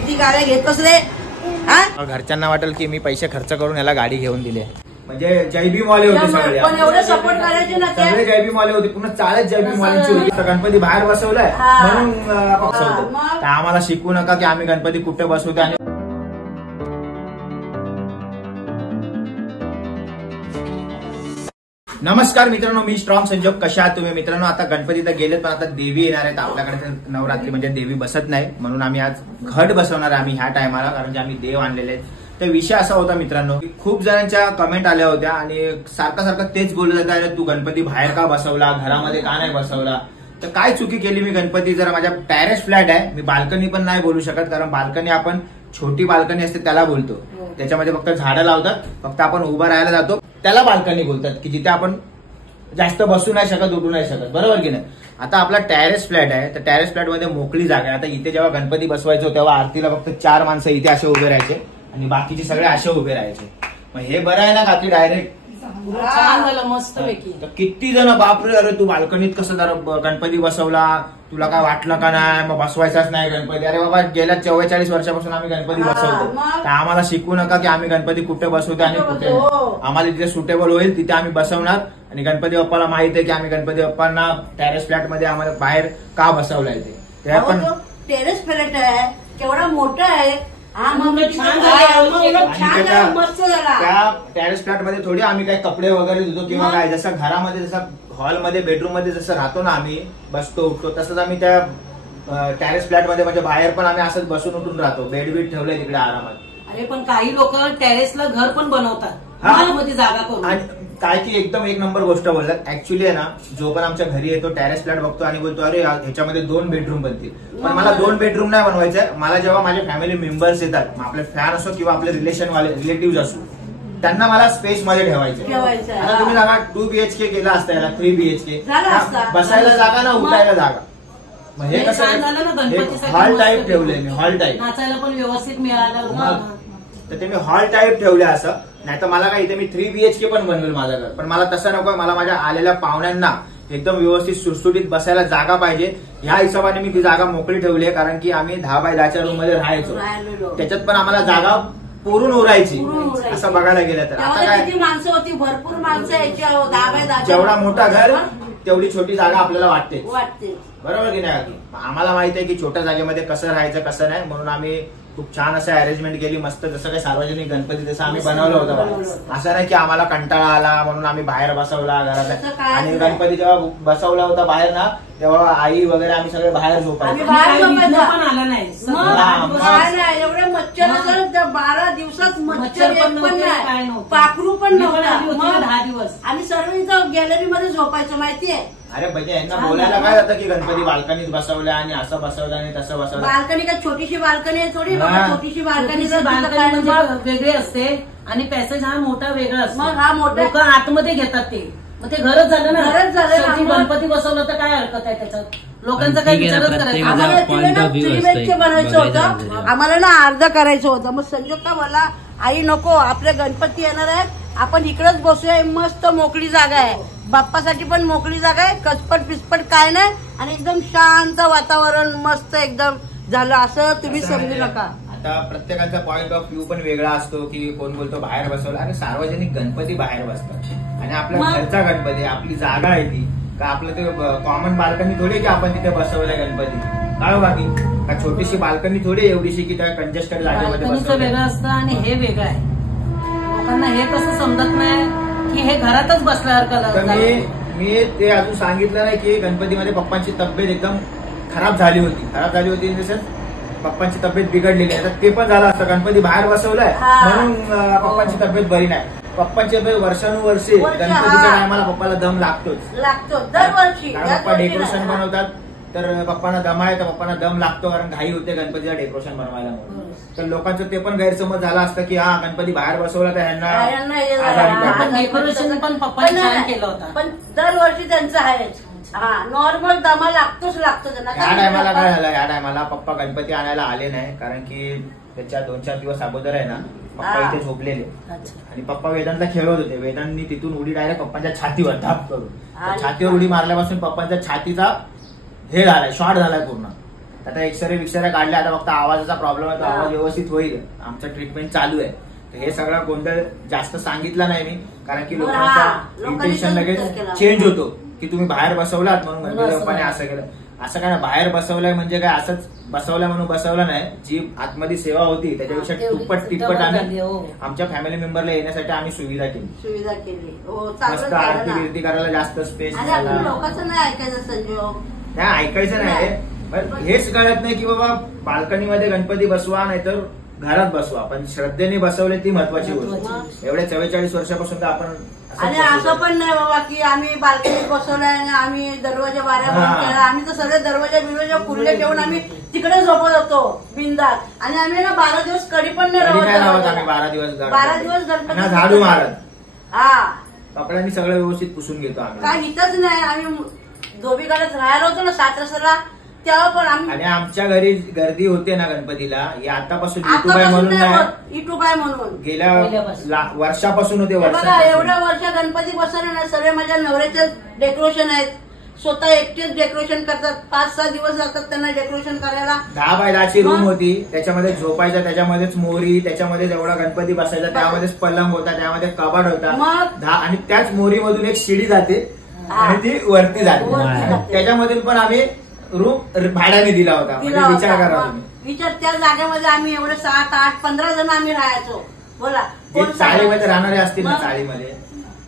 किती गाड्या घेतोस रे? घरच्यांना वाटेल की मी पैसे खर्च करून याला गाडी घेऊन दिली, म्हणजे जयभीम वाले होते सगळे, पण एवढे सपोर्ट करायचे ना, सगळे जयभीम वाले होते, पुन्हा चालत जयभीम वाल्यांची होती. गणपती बाहेर बसवलाय म्हणून बसवतो. आम्हाला शिकवू नका की आम्ही गणपती कुठे बसवतो. आणि नमस्कार मित्रांनो, मी स्ट्रॉंग संजोग. कशा आहात तुम्ही मित्रांनो? आता गणपती तर गेलेत, पण आता देवी येणार आहेत आपल्याकडे. नवरात्री म्हणजे देवी बसत नाही, म्हणून आम्ही आज घट बसवणार आम्ही ह्या टायमाला, कारण की आम्ही देव आणलेले आहेत. तर विषय असा होता मित्रांनो, खूप जणांच्या कमेंट आल्या होत्या आणि सारखं तेच बोलत जातात, तू गणपती बाहेर का बसवला, घरामध्ये का नाही बसवला. तर काय चुकी केली मी? गणपती जरा माझ्या टेरेस फ्लॅट आहे, मी बाल्कनी पण नाही बोलू शकत, कारण बाल्कनी आपण छोटी बाल्कनी असते त्याला बोलतो. त्याच्यामध्ये फक्त झाडं लावतात, फक्त आपण उभं राहायला जातो त्याला बाल्कनी बोलतात, की जिथे आपण जास्त बसू नाही शकत, उठू नाही शकत, बरोबर की नाही. आता आपला टेरेस फ्लॅट आहे, तर टेरेस फ्लॅट मध्ये मोकळी जागा आहे. आता इथे जेव्हा गणपती बसवायचो तेव्हा आरतीला फक्त 4 माणसं इथे असे उभे राहायचे आणि बाकीचे सगळे असे उभे राहायचे. मग हे बरं आहे ना का, ती डायरेक्ट छान झालं मस्त पैकी. तर किती जण बापरे, अरे तू बाल्कनीत कसं जरा गणपती बसवला, तुला काय वाटलं का नाही, मग बसवायचाच नाही गणपती. अरे बाबा, गेल्या 44 वर्षापासून आम्ही गणपती बसवतो, तर आम्हाला शिकवू नका की आम्ही गणपती कुठे बसवतो आणि कुठे. आम्हाला जिथे सुटेबल होईल तिथे आम्ही बसवणार. आणि गणपती बाप्पाला माहित आहे की आम्ही गणपती बाप्पांना टेरेस फ्लॅट मध्ये आम्हाला बाहेर का बसवलाय ते आपण. टेरेस फ्लॅट आहे, केवढा मोठा आहे. त्या टेरेस फ्लॅट मध्ये थोडी आम्ही काही कपडे वगैरे धुतो किंवा काय, जसं घरामध्ये जसं हॉलमध्ये बेडरूम मध्ये जसं राहतो ना आम्ही, बसतो उठतो, तसंच आम्ही त्या टेरेस फ्लॅट मध्ये म्हणजे बाहेर पण आम्ही असंच बसून उठून राहतो. बेड बीड ठेवलंय तिकडे आरामात. अरे पण काही लोक टेरेसला घर पण बनवतात मध्ये जागा करून. आणि काय की एकदम एक नंबर गोष्ट बोलतात. ऍक्च्युली आहे ना, जो पण आमच्या घरी येतो टेरेस फ्लॅट बघतो आणि बोलतो अरे ह्याच्यामध्ये 2 बेडरूम बनतील. पण मला 2 बेडरूम नाही बनवायचंय. मला जेव्हा माझे फॅमिली मेंबर्स येतात, आपले फॅन असो किंवा आपले रिलेटिव्ह असो, त्यांना मला स्पेस मध्ये ठेवायचं. आता तुम्ही सांगा 2 BHK केला असता, याला 3 BHK, बसायला जागा ना, उठायला जागा. मग हे कसं हॉल टाईप ठेवलंय मी, हॉल टाईप. नाचायला पण व्यवस्थित मिळालं, तर ते मी हॉल टाईप ठेवले. असं नाही तर मला काय, इथे मी 3 BHK पण बनवेल माझं घर, पण मला तसं नको. मला माझ्या आलेल्या पाहुण्यांना एकदम व्यवस्थित सुटसुटीत बसायला जागा पाहिजे. ह्या हिशोबाने मी ती जागा मोकळी ठेवली आहे, कारण की आम्ही 10 बाय 10च्या रूम मध्ये राहायचो. त्याच्यात पण आम्हाला जागा पुरून उरायची. असं बघायला गेलं तर आता काय, माणसं होती, भरपूर माणसं यायची. 10 बाय 10 जेवढा मोठा घर तेवढी छोटी जागा आपल्याला वाटते, बरोबर की नाही. आम्हाला माहित आहे की छोट्या जागेमध्ये कसं राहायचं कसं नाही, म्हणून आम्ही खूप छान असं अरेंजमेंट केली मस्त. जसं काही सार्वजनिक गणपती जसं आम्ही बनवलं होतं. असं नाही की आम्हाला कंटाळा आला म्हणून आम्ही बाहेर बसवला घरात. आणि गणपती जेव्हा बसवला होता बाहेर ना, तेव्हा आई वगैरे आम्ही सगळे बाहेर झोपायचो. एवढे मच्छर 12 दिवसात मच्छर पण पाखरू पण नव्हता. 10 दिवस आम्ही सर्व इथं गॅलरीमध्ये झोपायचो, माहितीये. अरे म्हणजे यांना बोलायला काय जातं की गणपती बाल्कनीत बसवल्या आणि असं बसवलं आणि तसं बसवलं. बाल्कनी का छोटीशी बाल्कनी आहे थोडी, छोटीशी बाल्कनी वेगळी असते आणि पॅसेज हा मोठा वेगळा असतो. मग हा मोठा लोक आतमध्ये घेतात ते, मग ते घरच झालं ना, घरच झालं. गणपती बसवलं तर काय हरकत आहे त्याच्यात? लोकांचा काही विचारच करायचा. आम्हाला 3 BHK बनायचं होतं, आम्हाला ना अर्ध करायचं होतं. मग संजोग का मला, आई नको, आपले गणपती येणार आहेत, आपण इकडेच बसूया, मस्त मोकळी जागा आहे, बाप्पासाठी पण मोकळी जागा आहे, कचपट पिचपट काय नाही, आणि एकदम शांत वातावरण मस्त एकदम झालं. असं तुम्ही समजू नका. आता प्रत्येकाचा पॉइंट ऑफ व्ह्यू पण वेगळा असतो, की कोण बोलतो बाहेर बसवला. आणि सार्वजनिक गणपती बाहेर बसतात आणि आपल्या घरचा गणपती, आपली जागा आहे ती का, आपलं ते कॉमन बाल्कनी थोडी की आपण तिथे बसवलंय गणपती. काय बाकी का छोटीशी बाल्कनी थोडी एवढीशी की त्या कंजेस्टेड जागेमध्ये वेगळं असतं आणि हे वेगळं आहे. लोकांना हे कसं समजत नाही की हे घरातच बसल्यासारखं. मी ते अजून सांगितलं नाही की गणपतीमध्ये पप्पांची तब्येत एकदम खराब झाली होती इन द सेन्स पप्पांची तब्येत बिघडलेली आहे. तर ते पण झालं असतं, गणपती बाहेर बसवलाय म्हणून पप्पांची तब्येत बरी नाही. पप्पांची वर्षानुवर्षे गणपतीच्या टायमाला पप्पाला दम लागतो दरवर्षी. पप्पा डेकोरेशन बनवतात तर पप्पांना दम आहे, तर पप्पांना दम लागतो, कारण घाई होते गणपतीला डेकोरेशन बनवायला. तर लोकांचं ते पण गैरसमज झाला असतं की हा गणपती बाहेर बसवला तर ह्यांना डेकोरेशन पण पप्पांनी छान केलं होतं. पण दरवर्षी त्यांचं आहेच, नॉर्मल दमा लागतो त्यांना. या टायमाला काय झालं, या टायमाला पप्पा गणपती आणायला आले नाही, कारण की त्याच्या 2-4 दिवस अगोदर आहे ना पप्पा इथे झोपलेले आणि पप्पा वेदांतला खेळत होते. वेदांनी तिथून उडी डायरेक्ट पप्पांच्या छातीवर धाप करून, छातीवर उडी मारल्यापासून पप्पांच्या छातीचा हे झालाय, शॉर्ट झालाय पूर्ण. आता एक्सरे काढले, आता फक्त आवाजाचा प्रॉब्लेम आहे, तो आवाज व्यवस्थित होईल. आमचं ट्रीटमेंट चालू आहे. हे सगळं गोंधळ जास्त सांगितलं नाही मी, कारण की लोकांचा इंटेन्शन लगेच चेंज होतो की तुम्ही बाहेर बसवलात म्हणून गणपती बाप्पाने असं केलं. असं काय ना, बाहेर बसवलंय म्हणजे काय असंच बसवलंय म्हणून बसवलं नाही. जी आतमध्ये सेवा होती त्याच्यापेक्षा तिप्पट आम्ही आमच्या फॅमिली मेंबरला येण्यासाठी आम्ही सुविधा केली. मस्त आरती बिरती करायला जास्त स्पेस लोकांचं नाही ऐकायचं संजोग, नाही ऐकायचं नाही. हेच कळत नाही की बाबा बाल्कनीमध्ये गणपती बसवा नाहीतर घरात बसवा, पण श्रद्धेने बसवले ती महत्वाची गोष्ट. एवढ्या 44 वर्षापासून तर आपण आणि असं पण नाही बाबा की आम्ही बाल्कनीत बसवलाय आणि आम्ही दरवाजा बाऱ्या बंद केला. आम्ही तर सगळे दरवाजा खुले ठेवून आम्ही तिकडे झोपत होतो बिंदास. आणि आम्ही ना 12 दिवस कडी पण नाही राहत. आम्ही 12 दिवस गणपती झाडू मारत, हा कपड्यांनी सगळं व्यवस्थित पुसून घेतो आम्ही. काय हितच नाही. आम्ही धोबीकडे राहायला होतो ना 7 रस्त्याला, तेव्हा पण आम्ही. आणि आमच्या घरी गर्दी होते ना गणपतीला, हे आतापासून युट्यूब आहे म्हणून नाही, युट्यूब आहे म्हणून गेल्या वर्षापासून होते. बघा एवढ्या वर्ष गणपती बसवले ना, सगळे माझ्या नवऱ्याचे डेकोरेशन आहेत, स्वतः एकटेच डेकोरेशन करतात. 5-6 दिवस लागतात त्यांना डेकोरेशन करायला. 10 बाय 10ची रूम होती, त्याच्यामध्ये झोपायच्या, त्याच्यामध्येच मोरी, त्याच्यामध्ये जेवढा गणपती बसायचा त्यामध्येच पलंग होता, त्यामध्ये कबाड होता. आणि त्याच मोरीमधून एक शिडी जाते आणि ती वरती जाते. त्याच्यामधून पण आम्ही रूम भाड्याने दिला होता. विचार करा तुम्ही. विचार, त्या जागेमध्ये आम्ही एवढे 7, 8, 15 जण आम्ही राहायचो. बोला, चाळीमध्ये राहणारे असतील ना, चाळीमध्ये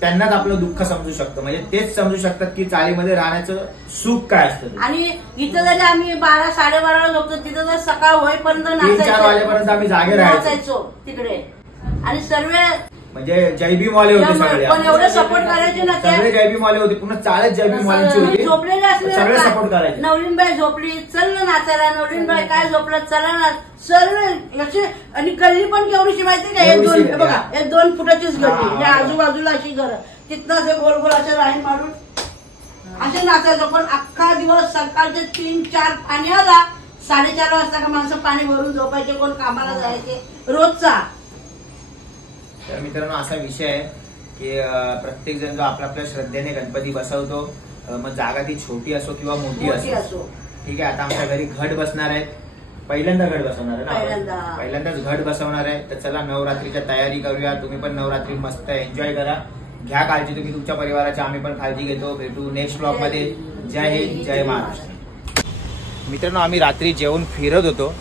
त्यांनाच आपलं दुःख समजू शकतं. म्हणजे तेच समजू शकतात की चाळीमध्ये राहण्याचं सुख काय असतं. आणि इथं जरी आम्ही 12, 12:30 झोपतो, तिथं जर सकाळ होईपर्यंत 3-4 वाजेपर्यंत आम्ही जागे राहायचो तिकडे. आणि सर्व म्हणजे जयभीम वाले होते सगळे, पण एवढे सपोर्ट करायचे ना, सगळे जयभीम वाले होते. पुन्हा चाळीत जयभीम वाल्यांची होती, झोपलेले असले सगळे सपोर्ट करायचे. नवलीनबाई झोपली, चल ना नाचायला. नवलीनबाई काय झोपलं, चला ना. सर्व असे. आणि गल्ली पण केवढीशी माहिती का, 1-2 फुटाचीच गल्ली, आजूबाजूला अशी घर, तिथनं असे गोल गोल असे राहील मारून असे नाचायचो. पण अख्खा दिवस सकाळचे 3-4 पाणी आला, 4:30 वाजता का माणसं पाणी भरून झोपायचे, कोण कामाला जायचे रोजचा. तर मित्रांनो असा विषय आहे की प्रत्येक जण जो आपल्या श्रद्धेने गणपती बसवतो, मग जागा ती छोटी असो किंवा मोठी असो, ठीक आहे. आता आमच्या घरी घट बसणार आहे, पहिल्यांदा घट बसवणार आहे ना, पहिल्यांदाच घट बसवणार आहे. तर चला नवरात्रीच्या तयारी करूया. तुम्ही पण नवरात्री मस्त एन्जॉय करा, घ्या काळजी तुम्ही तुमच्या परिवाराची, आम्ही पण काळजी घेतो. भेटू नेक्स्ट ब्लॉग मध्ये. जय हिंद, जय महाराष्ट्र. मित्रांनो आम्ही रात्री जेवून फिरत होतो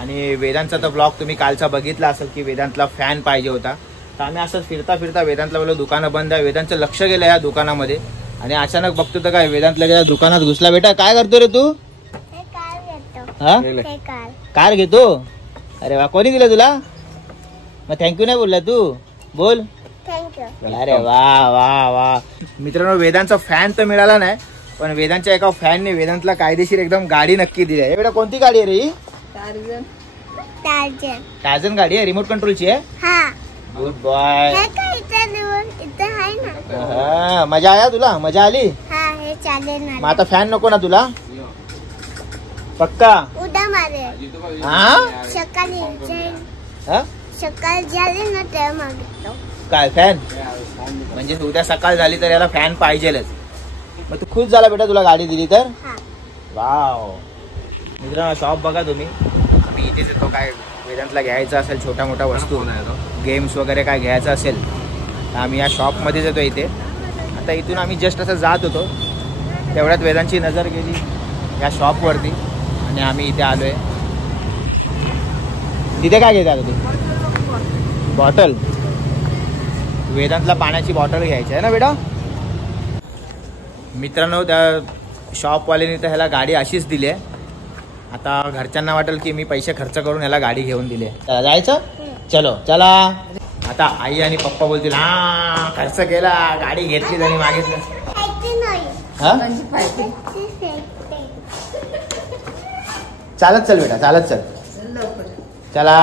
आणि वेदांतचा तर ब्लॉग तुम्ही कालचा बघितला असेल की वेदांतला फॅन पाहिजे होता. तर आम्ही असंच फिरता फिरता वेदांतला बोललो दुकानं बंद आहे. वेदांतचं लक्ष गेलं या दुकानामध्ये आणि अचानक बघतो तर काय वेदांतला गेला दुकानात घुसला. बेटा काय करतो रे तू? कार घेतो. अरे वा, कोणी दिलं तुला? मग थँक्यू नाही बोलला तू? बोल थँक्यू. अरे वा वा वा. मित्रांनो वेदांतचा फॅन तर मिळाला नाही, पण वेदांतच्या एका फॅनने वेदांतला कायदेशीर एकदम गाडी नक्की दिली आहे. बेटा कोणती गाडी आहे रे ही? टार्झन गाडी आहे, रिमोट कंट्रोलची आहे. Good boy. मजा आया तुला? मजा आली? मग आता फॅन नको ना तुला? पक्का? काय फॅन म्हणजे उद्या सकाळ झाली तर याला फॅन पाहिजेलच. मग तू खुश झाला बेटा तुला गाडी दिली तर? वाव. मित्रांनो शॉप बघा तुम्ही, आम्ही इथेच येतो. काय वेदांतला घ्यायचं असेल छोट्या मोठ्या वस्तू, गेम्स वगैरे काय घ्यायचं असेल तर आम्ही या शॉपमध्येच येतो इथे. आता इथून आम्ही जस्ट असं जात होतो तेवढ्यात वेदांची नजर गेली या शॉपवरती आणि आम्ही इथे आलोय. तिथे काय घेतात ते? बॉटल. वेदांतला पाण्याची बॉटल घ्यायची आहे ना बेटा? मित्रांनो त्या शॉपवाल्याने तर ह्याला गाडी अशीच दिली आहे. आता घरच्यांना वाटेल की मी पैसे खर्च करून ह्याला गाडी घेऊन दिली आहे. जायचं? चलो चला. आता आई आणि पप्पा बोलतील हा खर्च केला, गाडी घेतली आणि मागितलं. चालत चल बेटा, चालत चल. चला.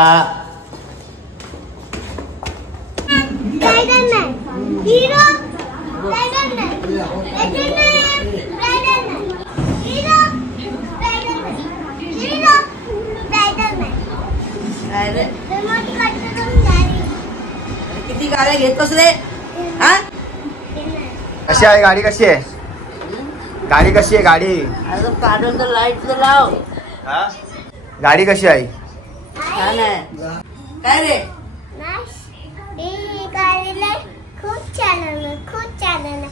किती गाड्या घेतोस रे? कशी आहे गाडी? कशी आहे गाडी? कशी आहे गाडी? काढून तर लाईट तर लाव. हा गाडी कशी आहे? छान आहे. काय रे खूप छान आहे, खूप छान आहे.